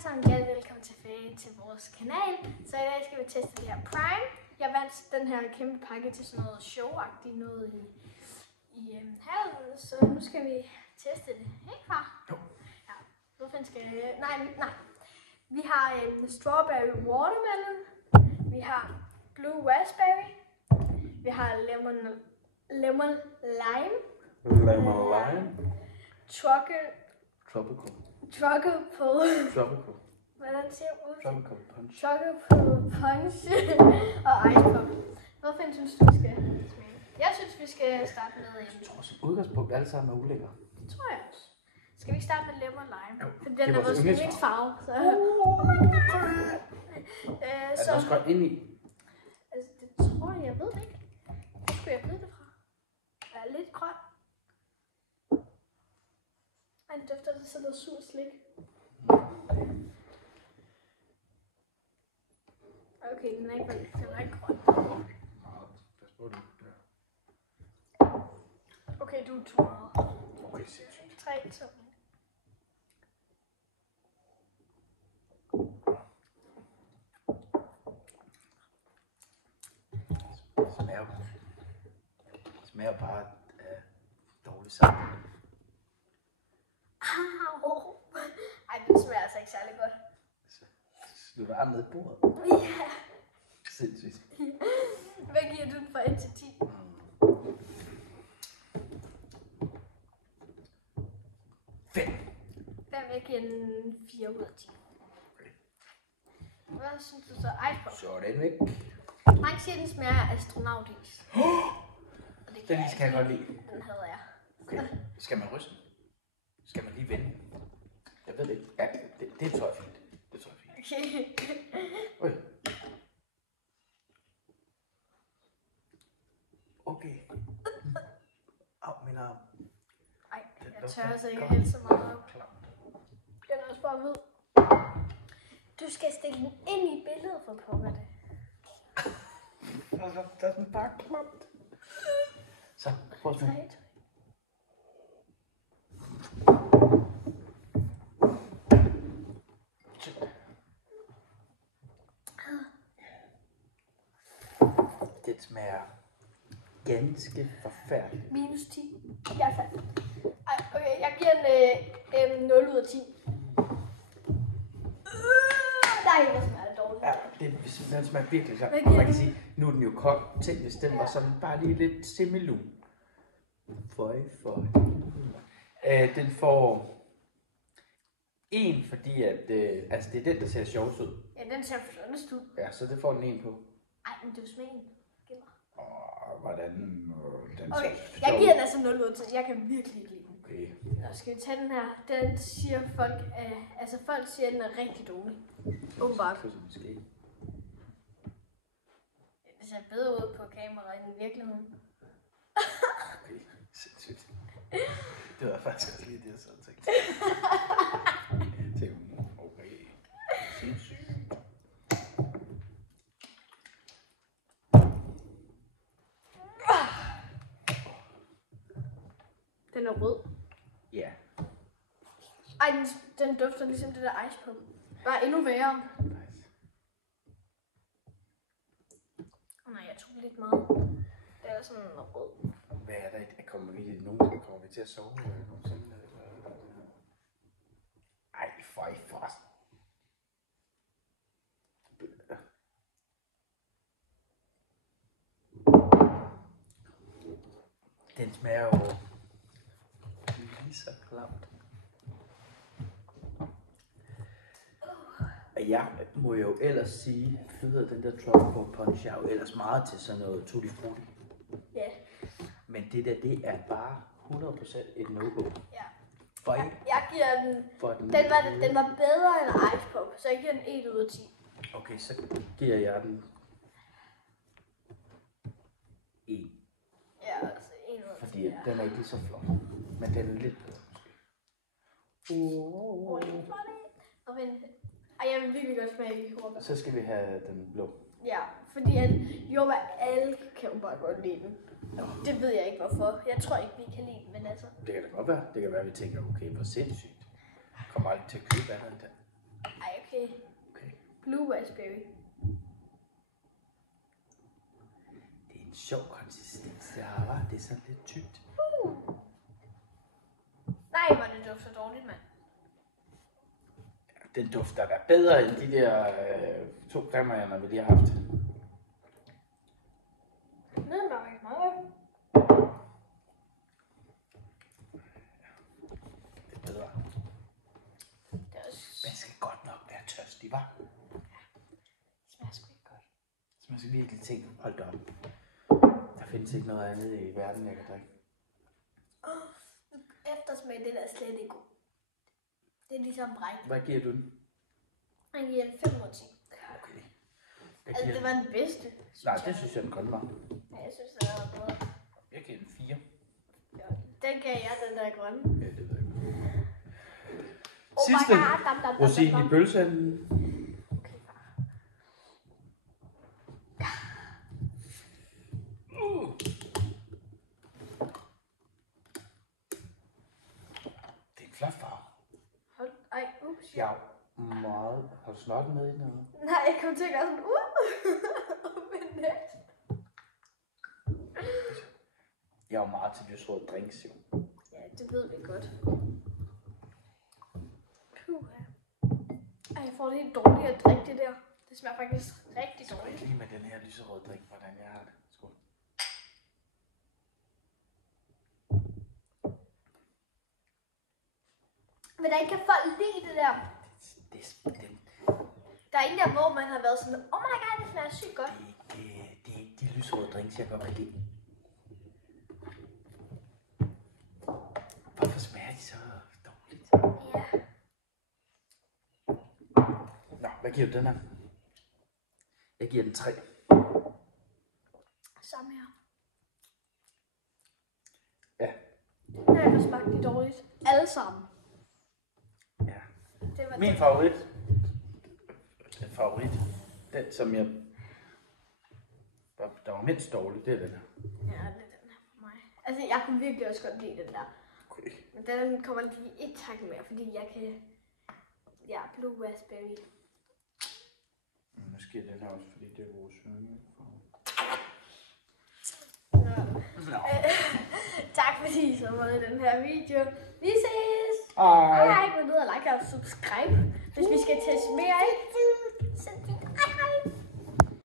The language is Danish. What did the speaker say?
alle sammen gerne velkommen tilbage til vores kanal. Så i dag skal vi teste det her Prime. Jeg vandt den her kæmpe pakke til sådan noget showagtigt noget i havet. Så nu skal vi teste det. Ikke far? Jo. Ja. Hvorfor skal jeg... Nej. Vi har en strawberry watermelon. Vi har blue raspberry. Vi har lemon lime. Lemon lime. Tropical. Hvordan siger du? Tropical punch. Tropical punch og ice pop. Hvad synes du, vi skal smage? Jeg synes, vi skal starte med... Jeg tror som udgangspunkt alle sammen er ulækkere. Det tror jeg også. Skal vi ikke starte med lemon lime? Jo, For den det er var vores så yndlingsfarve. Så... Er den også godt ind i? Altså, det tror jeg ved det ikke. Hvor skulle jeg vide det fra? Jeg er lidt grøn. Ej, den dufter til sådan noget sur slik. Okay, den er ikke grøn. Okay, meget. Pas på det. Okay, du er too meget. Okay, sindssygt. 3, 2. Smager bare af dårlig sang. Au! Ej, den smager altså ikke særlig godt. Slutter armen ned i bordet. Ja. Sindssygt. Hvad giver du den fra 1 til 10? 5. Jeg giver den 4 ud af 10. Okay. Hvad synes du så? Ice pop. Så er den væk. Mange siger, den smager af astronautis. Og det Den skal jeg godt lide. Den havde jeg. Okay. Skal man ryste? Skal man lige vende? Jeg ved det ikke. Ja, det tror jeg fint. Det tror jeg fint. Okay. Oj. Okay. Au, min arm. Ej, jeg tør altså ikke helt så meget op. Den er også bare hvid. Du skal stille den ind i billedet for pokker det. Der er sådan bare klamt. Så, prøv at smage. Det smager ganske forfærdeligt. Minus 10. Jeg fandt. Ej, okay, jeg giver den 0 ud af 10. Nej, hvor smager det dårligt. Ja, den smager virkelig så. Hvad giver Man kan den? sige, nu er den jo kold. Tænk, hvis den var sådan bare lige lidt semilun. Føj. Den får 1, fordi at, altså det er den, der ser sjovt ud. Ja, den ser forståndest ud. Ja, så det får den 1 på. Ej, men det er jo smagen. Giv mig. Hvordan den Okay, ser jeg sjov giver ud. den altså 0 ud af 10. Jeg kan virkelig ikke lide den. Okay. Nå, skal vi tage den her? Den siger folk, altså folk siger, at den er rigtig dårlig. Åbenbart. Måske. Det ser bedre ud på kamera end i virkeligheden. Okay, sindssygt. Det var faktisk også lige det, jeg sådan tænkte. Okay, sindssygt. Den er rød. Ja. Ej, den dufter ligesom det der ice pop. Bare endnu værre. Nice. Nej, jeg tog lidt meget. Det er sådan rød. Hvad er der? Kommer vi til at sove nogensinde? Ej, fej fast. Den smager jo lige så klamt. Jeg må jo ellers sige, flyder den der tropical punch, jeg er jo ellers meget til sådan noget tutti frutti. Ja. Men det der, det er bare 100% et no-go. Ja. For Jeg giver den... for Den var bedre end ice pop, så jeg giver den 1 ud af 10. Okay, så giver jeg den 1. Ja, altså 1 ud af 10. Fordi den er ikke lige så flot. Men den er lidt bedre måske. Og vent. Ej, jeg vil virkelig godt smage i jordbær. Så skal vi have den blå. Ja, fordi at jordbær, alle kan jo bare godt lide den. Det ved jeg ikke hvorfor. Jeg tror ikke, vi kan lide den, men altså... Det kan da godt være. Det kan være, at vi tænker, okay, hvor sindssygt. Jeg kommer aldrig til at købe andet end den. Ej, okay. Okay. Blue raspberry. Det er en sjov konsistens, det har, hva'? Det er sådan lidt tykt. Nej, hvor det dufter dårligt, mand. Den dufter da bedre end de der 2 græmmer, vi lige har haft. Det er ikke meget godt. Det er bedre. Det er også... Man skal godt nok være tørstig, hva'? Det smager sgu ikke godt. Så man skal virkelig tænke, hold da op. Der findes ikke noget andet i verden, jeg kan drikke. Eftersmag, det der er slet ikke god. Det er ligesom bræk. Hvad giver du den? Jeg giver den 5 ud af 10. Okay. Altså, det var den bedste. Nej, det synes jeg, den kun var. Ja, jeg synes, det var bedre. Jeg giver den 4. Ja, den gav jeg, den der grønne. Ja, det ved jeg ikke. Oh Sidste rosin i pølsen. Okay, far. Det er en flot farve. Hold, ej, ups. Ja, meget. Har du snotten med i den? Eller? Nej, jeg kom til at gøre sådan, men net. Jeg er jo meget til lysrød drinks, jo. Ja, det ved vi godt. Puha. Ej, jeg får det helt dårligt at drikke det der. Det smager faktisk rigtig Så dårligt. lige med den her lyserøde drink, hvordan jeg har det. Skål. Hvordan kan folk lide det der? Der er en der, hvor man har været sådan, oh my god, det smager sygt godt. Det er ikke de lyserøde drinks, jeg godt kan lide. Hvorfor smager de så dårligt? Ja. Nå, hvad giver du den her? Jeg giver den 3. Samme her. Ja. Nej, hvor smagte de dårligt. Alle sammen. Ja. Det var Min favorit. Den som jeg... Der var mindst dårlig, det er den her. Ja, det er den her for mig. Altså, jeg kunne virkelig også godt lide den der. Okay. Men den kommer lige et tak mere, fordi jeg kan... Ja, blue raspberry. Måske den her også, fordi det er vores Nå. Tak fordi I så med i den her video. Vi ses! Hej! Hej, gå ned og like og subscribe, hvis vi skal teste mere, ikke?